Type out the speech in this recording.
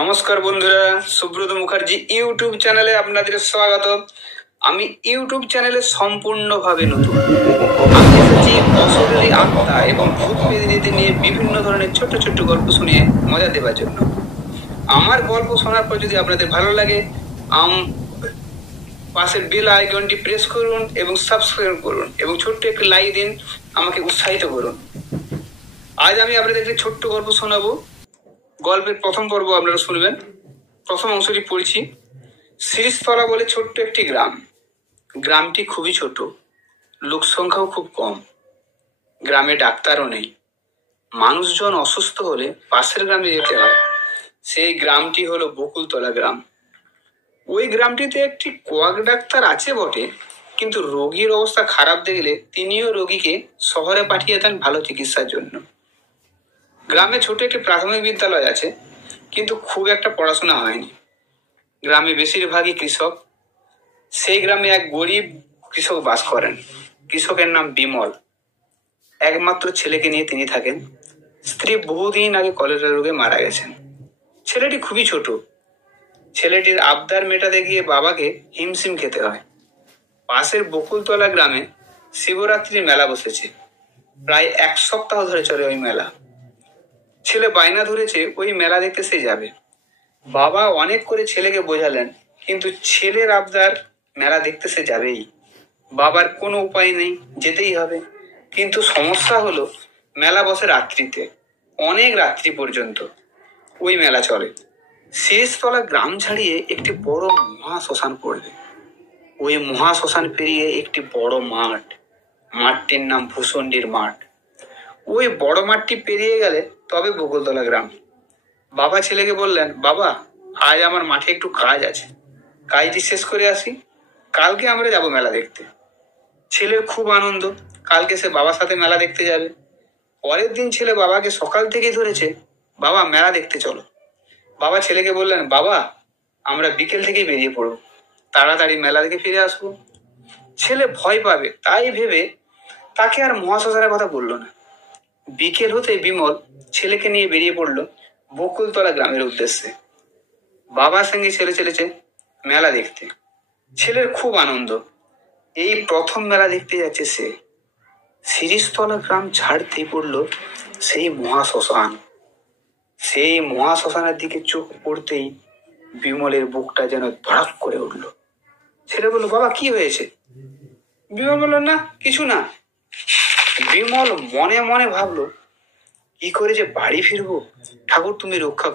নমস্কার বন্ধুরা, সুব্রত মুখার্জি ইউটিউব চ্যানেলে আপনাদের স্বাগত। আমি ইউটিউব চ্যানেলে সম্পূর্ণভাবে নতুন। আমি এসেছি অশরীরী আত্মা এবং ভূত পেদিনীদের নিয়ে বিভিন্ন ধরনের ছোট্ট ছোট্ট গল্প শুনিয়ে মজা দেওয়ার জন্য। আমার গল্প শোনার পর যদি আপনাদের ভালো লাগে, পাশের বেল আইকনটি প্রেস করুন এবং সাবস্ক্রাইব করুন এবং ছোট্ট একটি লাইক দিন, আমাকে উৎসাহিত করুন। আজ আমি আপনাদের একটি ছোট্ট গল্প শোনাবো। গল্পের প্রথম পর্ব আপনারা শুনবেন। প্রথম অংশটি পড়ছি। শিরিষতলা বলে ছোট্ট একটি গ্রাম। গ্রামটি খুবই ছোট, লোক সংখ্যাও খুব কম। গ্রামে ডাক্তারও নেই। মানুষজন অসুস্থ হলে পাশের গ্রামে যেতে হয়। সেই গ্রামটি হলো বকুলতলা গ্রাম। ওই গ্রামটিতে একটি কোয়াক ডাক্তার আছে বটে, কিন্তু রোগীর অবস্থা খারাপ দেখলে তিনিও রোগীকে শহরে পাঠিয়ে দেন ভালো চিকিৎসার জন্য। গ্রামে ছোট একটি প্রাথমিক বিদ্যালয় আছে, কিন্তু খুব একটা পড়াশোনা হয়নি। গ্রামে বেশিরভাগই কৃষক। সেই গ্রামে এক গরিব কৃষক বাস করেন। কৃষকের নাম বিমল। একমাত্র ছেলেকে নিয়ে তিনি থাকেন। স্ত্রী বহুদিন আগে কলেরা রোগে মারা গেছেন। ছেলেটি খুবই ছোট। ছেলেটির আবদার মেটাতে গিয়ে বাবাকে হিমশিম খেতে হয়। পাশের বকুলতলা গ্রামে শিবরাত্রির মেলা বসেছে। প্রায় 1 সপ্তাহ ধরে চলে ওই মেলা। ছেলে বায়না ধরেছে ওই মেলা দেখতে সে যাবে। বাবা অনেক করে ছেলেকে বোঝালেন, কিন্তু ছেলের আবদার মেলা দেখতে সে যাবেই। বাবার কোনো উপায় নেই, যেতেই হবে। কিন্তু সমস্যা হলো মেলা বসে রাত্রিতে, অনেক রাত্রি পর্যন্ত ওই মেলা চলে। শিরিষতলা গ্রাম ছাড়িয়ে একটি বড় মহা শ্মশান পড়বে। ওই মহা শ্মশান পেরিয়ে একটি বড় মাঠ। মাঠটির নাম ভূষণ্ডির মাঠ। ওই বড় মাঠটি পেরিয়ে গেলে তবে বকুলতলা গ্রাম। বাবা ছেলেকে বললেন, বাবা আজ আমার মাঠে একটু কাজ আছে, কাজটি শেষ করে আসি, কালকে আমরা যাব মেলা দেখতে। ছেলের খুব আনন্দ, কালকে সে বাবার সাথে মেলা দেখতে যাবে। পরের দিন ছেলে বাবাকে সকাল থেকেই ধরেছে, বাবা মেলা দেখতে চলো। বাবা ছেলেকে বললেন, বাবা আমরা বিকেল থেকেই বেরিয়ে পড়বো, তাড়াতাড়ি মেলা দেখে ফিরে আসবো। ছেলে ভয় পাবে তাই ভেবে তাকে আর মহাশ্মশানের কথা বললো না। বিকেল হতে বিমল ছেলেকে নিয়ে বেরিয়ে পড়লো বকুলতলা গ্রামের উদ্দেশ্যে। বাবার সঙ্গে ছেলে চলেছে মেলা দেখতে। ছেলের খুব আনন্দ, এই প্রথম মেলা দেখতে যাচ্ছে সে। শিরিষতলা গ্রাম ছাড়তেই পড়লো সেই মহাশ্মশান। সেই মহাশ্মশানের দিকে চোখ পড়তেই বিমলের বুকটা যেন ধড়াক করে উঠলো। ছেলে বললো, বাবা কি হয়েছে? বিমল বলল, না কিছু না। বিমল মনে মনে ভাবলো, কি করে যে বাড়ি ফিরবো, ঠাকুর তুমি রক্ষা